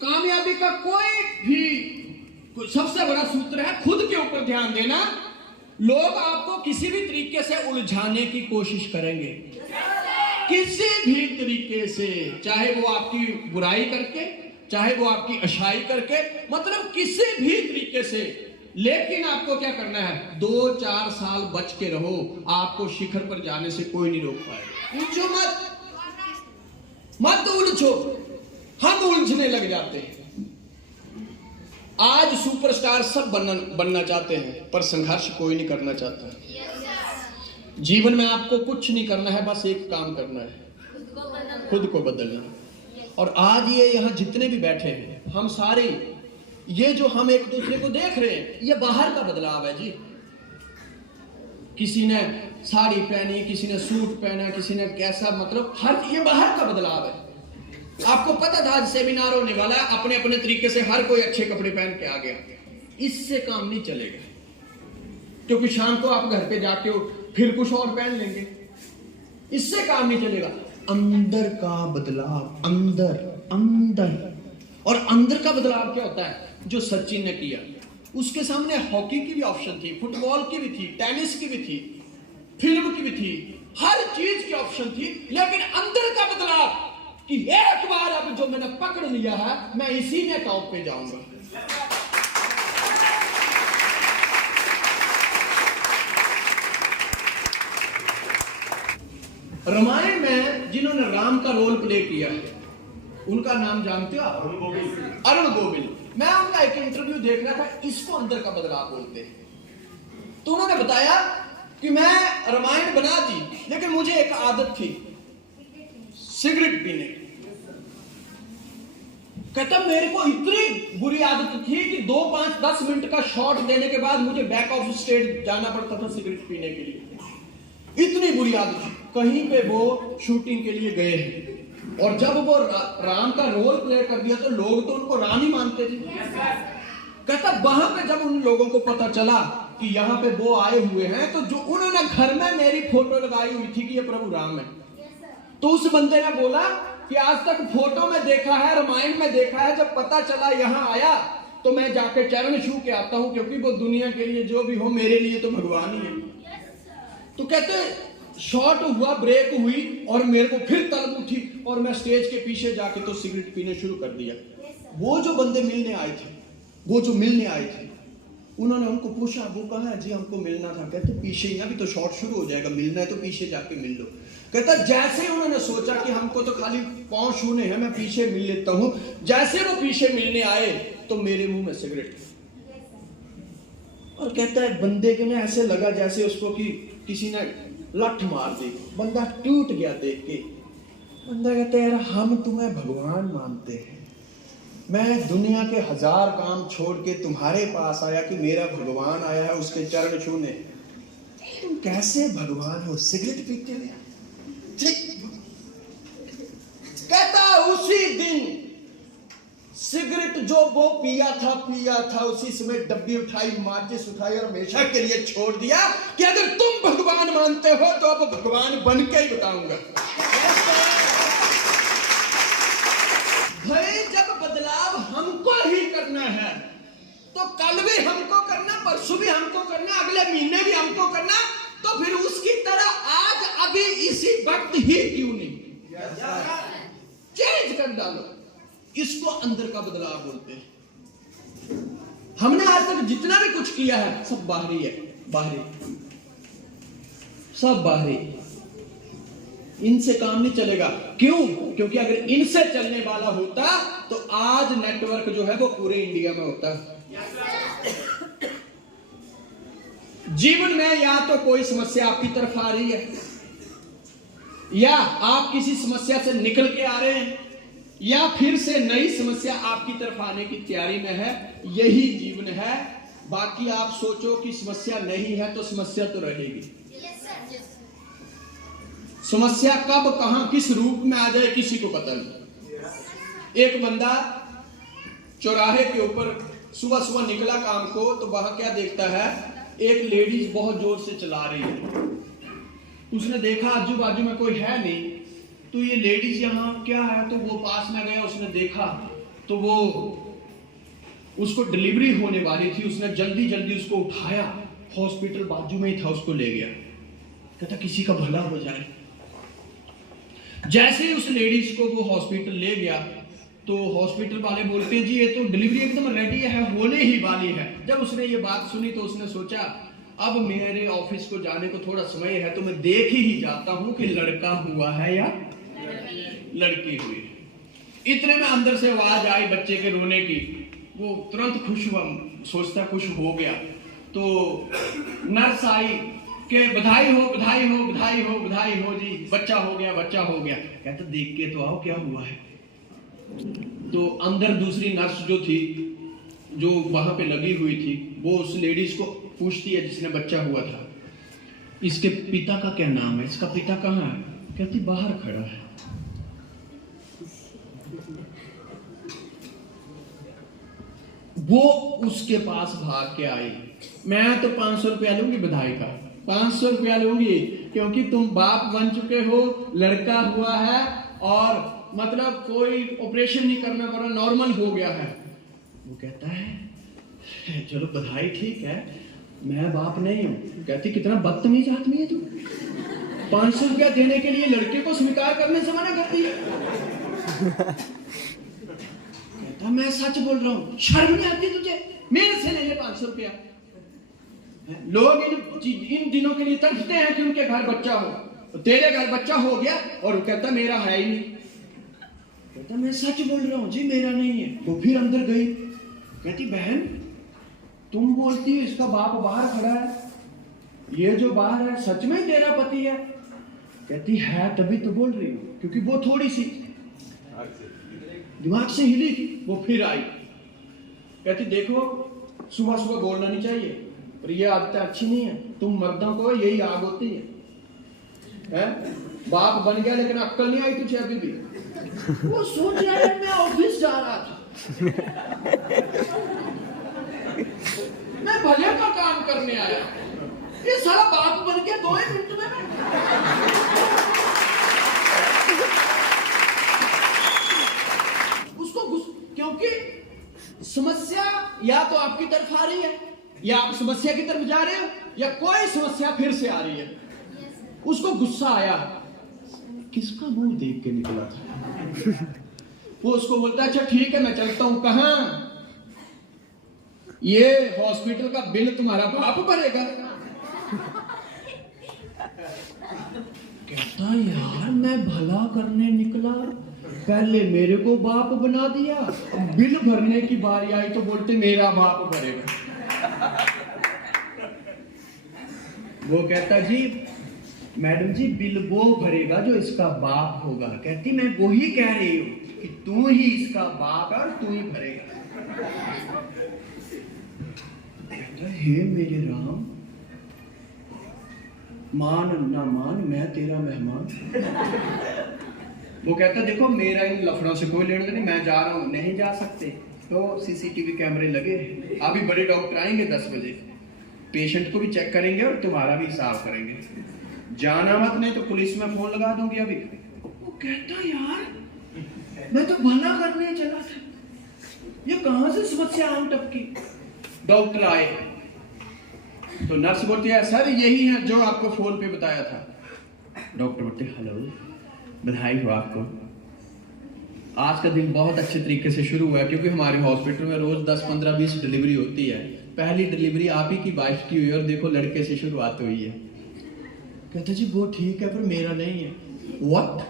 कामयाबी का कोई सबसे बड़ा सूत्र है खुद के ऊपर ध्यान देना। लोग आपको किसी भी तरीके से उलझाने की कोशिश करेंगे, किसी भी तरीके से, चाहे वो आपकी बुराई करके, चाहे वो आपकी अच्छाई करके, मतलब किसी भी तरीके से। लेकिन आपको क्या करना है, 2-4 साल बच के रहो, आपको शिखर पर जाने से कोई नहीं रोक पाएगा। उलझो मत उलझो, हम उलझने लग जाते हैं। आज सुपरस्टार सब बनना चाहते हैं, पर संघर्ष कोई नहीं करना चाहता। जीवन में आपको कुछ नहीं करना है, बस एक काम करना है, खुद को बदलना। और आज ये यहाँ जितने भी बैठे हैं, हम सारे, ये जो हम एक दूसरे को देख रहे हैं, ये बाहर का बदलाव है जी। किसी ने साड़ी पहनी, किसी ने सूट पहना, किसी ने कैसा, मतलब हर, ये बाहर का बदलाव है। आपको पता था आज सेमिनार होने वाला है, अपने अपने तरीके से हर कोई अच्छे कपड़े पहन के आ गया। इससे काम नहीं चलेगा, क्योंकि शाम को आप घर पे जाके फिर कुछ और पहन लेंगे। इससे काम नहीं चलेगा। अंदर का बदलाव, अंदर। और अंदर का बदलाव क्या होता है? जो सचिन ने किया, उसके सामने हॉकी की भी ऑप्शन थी, फुटबॉल की भी थी, टेनिस की भी थी, फिल्म की भी थी, हर चीज की ऑप्शन थी। लेकिन अंदर का बदलाव कि एक बार अब जो मैंने पकड़ लिया है, मैं इसी में टॉप पे जाऊंगा। रामायण में जिन्होंने राम का रोल प्ले किया है, उनका नाम जानते हो आप? अरुण गोविल। मैं उनका एक इंटरव्यू देख रहा था, इसको अंदर का बदलाव बोलते हैं। तो उन्होंने बताया कि मैं रामायण बना दी, लेकिन मुझे एक आदत थी, सिगरेट पीने की। कहता मेरे को इतनी बुरी आदत थी कि 2, 5, 10 मिनट का शॉट देने के बाद मुझे बैक ऑफ स्टेज जाना पड़ता था सिगरेट पीने के लिए। इतनी बुरी आदत थी। कहीं पे वो शूटिंग के लिए गए हैं, और जब वो राम का रोल प्ले कर दिया तो लोग तो उनको राम ही मानते थे। कहता वहां पे जब उन लोगों को पता चला कि यहाँ पे वो आए हुए हैं, तो जो उन्होंने घर में मेरी फोटो लगाई हुई थी कि ये प्रभु राम है, तो उस बंदे ने बोला कि आज तक फोटो में देखा है, रामायण में देखा है, जब पता चला यहाँ आया तो मैं जाके चरण छू के आता हूं, क्योंकि वो दुनिया के लिए जो भी हो, मेरे लिए तो भगवान ही है। तो कहते शॉट हुआ, ब्रेक हुई, और मेरे को फिर तलब उठी, और मैं स्टेज के पीछे जाके तो सिगरेट पीने शुरू कर दिया। वो जो बंदे मिलने आए थे, उन्होंने उनको पूछा, वो कहा है जी हमको मिलना था। कहते पीछे ही, अभी तो शॉट शुरू हो जाएगा, मिलना है तो पीछे जाके मिल लो। कहता जैसे उन्होंने सोचा कि हमको तो खाली पांव छूने हैं, मैं पीछे मिल लेता हूं, जैसे वो पीछे मिलने आए तो मेरे मुंह में सिगरेट। और कहता है बंदे के ने ऐसे लगा जैसे उसको कि किसी ने लठ मार दी, बंदा टूट गया देख के। बंदा कहता है यार हम तुम्हें भगवान मानते हैं, मैं दुनिया के 1000 काम छोड़ के तुम्हारे पास आया कि मेरा भगवान आया है उसके चरण छूने, तुम कैसे भगवान हो? सिगरेट पीते हुए। कहता उसी दिन सिगरेट जो वो पिया था, उसी समय डब्बी उठाई, माचिस उठाई, और हमेशा के लिए छोड़ दिया कि अगर तुम भगवान मानते हो तो अब भगवान बन के ही बताऊंगा। भाई जब बदलाव हमको ही करना है, तो कल भी हमको करना, परसों भी हमको करना, अगले महीने भी हमको करना, तो फिर उसकी तरह आज अभी इसी वक्त ही क्यों नहीं चेंज कर डालो। इसको अंदर का बदलाव बोलते हैं। हमने आज तक जितना भी कुछ किया है सब बाहरी है, सब बाहरी। इनसे काम नहीं चलेगा। क्यों? क्योंकि अगर इनसे चलने वाला होता तो आज नेटवर्क जो है वो पूरे इंडिया में होता। जीवन में या तो कोई समस्या आपकी तरफ आ रही है, या आप किसी समस्या से निकल के आ रहे हैं, या फिर से नई समस्या आपकी तरफ आने की तैयारी में है। यही जीवन है। बाकी आप सोचो कि समस्या नहीं है तो समस्या तो रहेगी। समस्या कब, कहां, किस रूप में आ जाए किसी को पता नहीं। एक बंदा चौराहे के ऊपर सुबह सुबह निकला काम को, तो वहां क्या देखता है, एक लेडीज बहुत जोर से चला रही है। उसने देखा आजू बाजू में कोई है नहीं, तो ये लेडीज यहाँ क्या है, तो वो पास में गया, उसने देखा तो वो उसको डिलीवरी होने वाली थी, उसने जल्दी जल्दी उसको उठाया, हॉस्पिटल बाजू में ही था, उसको ले गया। कहता किसी का भला हो जाए। जैसे ही उस लेडीज को वो हॉस्पिटल ले गया तो हॉस्पिटल वाले बोलते हैं जी ये तो डिलीवरी एकदम रेडी है, होने ही वाली है। जब उसने ये बात सुनी तो उसने सोचा अब मेरे ऑफिस को जाने को थोड़ा समय है तो मैं देख ही जाता हूं कि लड़का हुआ है या लड़की हुई है। इतने में अंदर से आवाज आई बच्चे के रोने की। वो तुरंत खुश हुआ, सोचता खुश हो गया। तो नर्स आई कि बधाई हो बधाई हो बधाई हो बधाई हो जी, बच्चा हो गया बच्चा हो गया। कहता देख के तो आओ क्या हुआ है। तो अंदर दूसरी नर्स जो थी, जो वहां पे लगी हुई थी, वो उस लेडीज को पूछती है जिसने बच्चा हुआ था, इसके पिता का क्या नाम है, इसका पिता कहाँ है? कहती बाहर खड़ा है। वो उसके पास भाग के आई, मैं तो 500 रुपया लूंगी बधाई का, 500 रुपया लूंगी, क्योंकि तुम बाप बन चुके हो, लड़का हुआ है और मतलब कोई ऑपरेशन नहीं करना पड़ा, नॉर्मल हो गया है। वो कहता है चलो बधाई ठीक है, मैं बाप नहीं हूं। कहती कितना बदतमीज आदमी है तू, 500 रुपया देने के लिए लड़के को स्वीकार करने से मना करती है। कहता मैं सच बोल रहा हूं, शर्म नहीं आती तुझे, मेरे से ले ले 500 रुपया। लोग इन दिनों के लिए तड़पते हैं कि उनके घर बच्चा हो, तो तेरे घर बच्चा हो गया और वो कहता मेरा है ही नहीं। कहता मैं सच बोल रहा हूं जी, मेरा नहीं है। वो फिर अंदर गई, कहती बहन तुम बोलती हो इसका बाप बाहर खड़ा है, ये जो बाहर है सच में तेरा पति है? कहती है तभी तो बोल रही हूं, क्योंकि वो थोड़ी सी दिमाग से हिली थी। वो फिर आई, कहती देखो सुबह सुबह बोलना नहीं चाहिए, पर ये आदत अच्छी नहीं है, तुम मर्दों को यही आग होती है? बाप बन गया लेकिन अक्ल नहीं आई तुझे अभी भी। वो सोच रहा है मैं ऑफिस जा रहा था, मैं भले का काम करने आया, ये सारा बाप बन के 2 मिनट में उसको क्योंकि समस्या या तो आपकी तरफ आ रही है, या आप समस्या की तरफ जा रहे हो, या कोई समस्या फिर से आ रही है। उसको गुस्सा आया, किसका मुंह देख के निकला था। वो उसको बोलता अच्छा ठीक है मैं चलता हूं। कहां? ये हॉस्पिटल का बिल तुम्हारा बाप भरेगा। कहता यार मैं भला करने निकला, पहले मेरे को बाप बना दिया, बिल भरने की बारी आई तो बोलते मेरा बाप भरेगा। वो कहता जी मैडम जी बिल वो भरेगा जो इसका बाप होगा। कहती मैं वो ही कह रही हूं कि तू ही इसका बाप है और तू ही भरेगा। कहता हे मेरे राम, मान ना मान मैं तेरा मेहमान। वो कहता देखो मेरा इन लफड़ों से कोई लेना नहीं, मैं जा रहा हूं। नहीं जा सकते तो सीसीटीवी कैमरे लगे, अभी बड़े डॉक्टर आएंगे 10 बजे, पेशेंट को भी चेक करेंगे और तुम्हारा भी हिसाब करेंगे, जाना मत नहीं तो पुलिस में फोन लगा दूंगी अभी। वो कहता यार मैं तो भला करने चला था, ये कहां से समस्या आम टपकी। डॉक्टर आए तो नर्स बोलती है सर यही है जो आपको फोन पे बताया था। डॉक्टर बोलते हेलो बधाई हो आपको, आज का दिन बहुत अच्छे तरीके से शुरू हुआ है, क्योंकि हमारे हॉस्पिटल में रोज 10, 15, 20 डिलीवरी होती है। पहली डिलीवरी आप ही की वाइफ की हुई है और देखो लड़के से शुरुआत हुई है। कहते जी वो ठीक है पर मेरा नहीं है। व्हाट?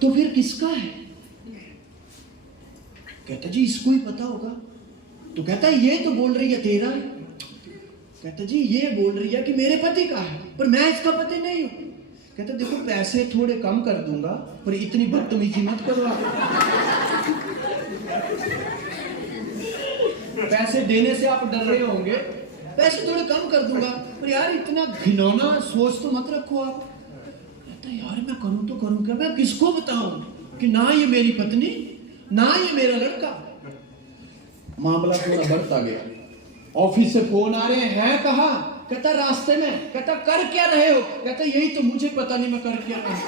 तो फिर किसका है? कहता जी इसको ही पता होगा। तो कहता है ये तो बोल रही है तेरा है। कहता जी ये बोल रही है कि मेरे पति का है, पर मैं इसका पति नहीं हूं। कहता देखो पैसे थोड़े कम कर दूंगा पर इतनी बदतमीजी मत करो आप। पैसे देने से आप डर रहे होंगे, पैसे थोड़े कम कर दूंगा पर यार इतना घिनौना सोच तो मत रखो आप। कहता यार मैं करूं तो करूं क्या, मैं किसको बताऊं कि ना ये मेरी पत्नी ना ये मेरा लड़का। मामला थोड़ा बढ़ता गया, ऑफिस से फोन आ रहे हैं कहा। कहता रास्ते में। कहता कर क्या रहे हो? कहता यही तो मुझे पता नहीं मैं कर क्या रहा हूं।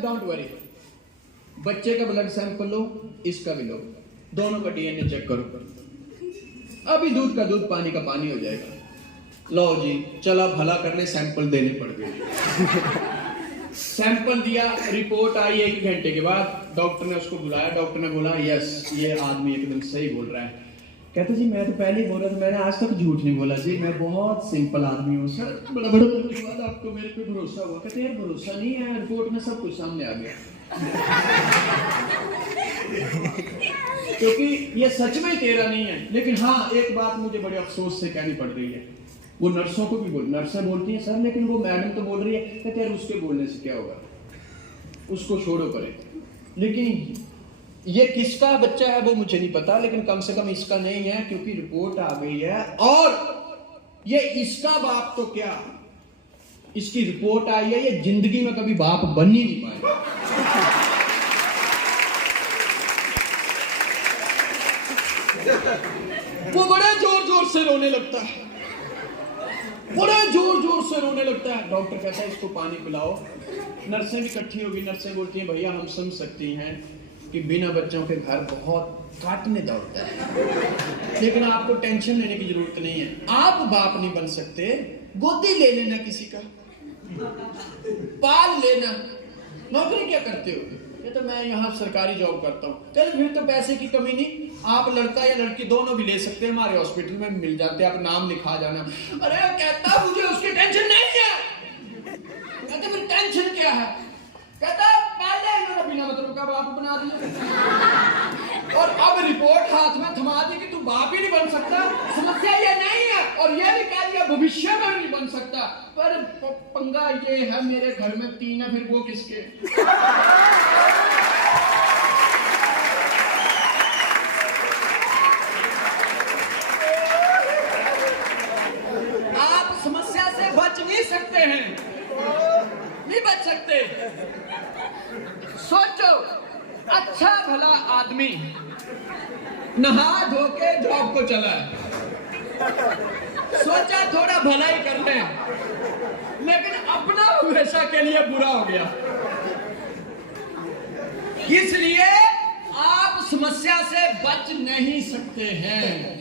डोंट वरी, बच्चे का ब्लड सैंपल लो, इसका भी लो, दोनों का डीएनए चेक करो, अभी दूध का दूध पानी का पानी हो जाएगा। लो जी, चला भला करने सैंपल देने पड़ गए। सैंपल दिया, रिपोर्ट आई 1 घंटे के बाद, डॉक्टर ने उसको बुलाया, डॉक्टर ने बोला यस ये आदमी एकदम सही बोल रहा है। कहते जी मैं तो पहले ही बोल रहा था, मैंने आज तक झूठ नहीं बोला जी, मैं बहुत सिंपल आदमी हूँ सर। बड़ा बड़ा बोलने के बाद आपको मेरे पे भरोसा हुआ। कहते यार भरोसा नहीं है, रिपोर्ट में सब कुछ सामने आ गया। क्योंकि ये सच में तेरा नहीं है। लेकिन हाँ, एक बात मुझे बड़े अफसोस से कहनी पड़ रही है, वो नर्सों को भी नर्सें बोलती हैं सर लेकिन वो मैडम तो बोल रही है। कहते यार उसके बोलने से क्या होगा, उसको छोड़ो परे। लेकिन ये किसका बच्चा है वो मुझे नहीं पता, लेकिन कम से कम इसका नहीं है, क्योंकि रिपोर्ट आ गई है। और ये इसका बाप तो क्या, इसकी रिपोर्ट आई है, ये जिंदगी में कभी बाप बन ही नहीं पाएगा। वो बड़े जोर जोर से रोने लगता है, बड़े जोर जोर से रोने लगता है। डॉक्टर कहता है इसको पानी पिलाओ। नर्सें भी इकट्ठी होगी, नर्सें बोलती हैं भैया हम समझ सकती हैं कि बिना बच्चों के घर बहुत काटने दौड़ता है, लेकिन आपको टेंशन लेने की जरूरत नहीं है। आप बाप नहीं बन सकते, गोदी ले लेना किसी का, पाल लेना। नौकरी क्या करते हो? ये तो मैं यहाँ सरकारी जॉब करता हूँ। चल फिर तो पैसे की कमी नहीं, आप लड़का या लड़की दोनों भी ले सकते हैं, हमारे हॉस्पिटल में मिल जाते हैं, आप नाम लिखा जाना। अरे कहता मुझे उसकी टेंशन नहीं है। कहते फिर टेंशन क्या है? कहता पहले इन्होंने बिना मतलब का बाप बना दिया और अब रिपोर्ट हाथ में थमा दी कि तू बाप ही नहीं बन सकता। समस्या ये नहीं है, और ये भी कह दिया भविष्य में नहीं बन सकता। पर पंगा ये है, मेरे घर में 3 है, फिर वो किसके? आप समस्या से बच नहीं सकते हैं, नहीं बच सकते। सोचो, अच्छा भला आदमी नहा धो के जॉब को चला है, सोचा थोड़ा भला ही करते हैं, लेकिन अपना हमेशा के लिए बुरा हो गया। इसलिए आप समस्या से बच नहीं सकते हैं।